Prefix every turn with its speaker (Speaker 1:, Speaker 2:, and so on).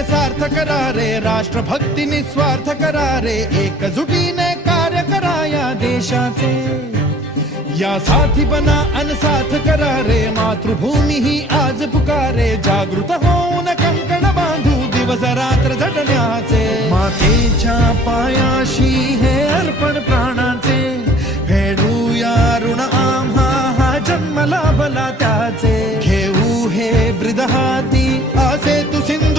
Speaker 1: सार्थ करारे, राष्ट्रभक्ती निस्वार्थ करारे, एकजुटीने कार्य करा या देशाचे। या साथी बना अनसाथ करारे, मातृभूमी ही आज पुकारे, जागृत जरात्र जगण्याचे मातेच्या पायाशी हे अर्पण प्राणाचे. फेडूया ऋण आम्हा, हा जन्मला बला त्याचे. घेऊ हे ब्रिदहाती, असे तुसिंग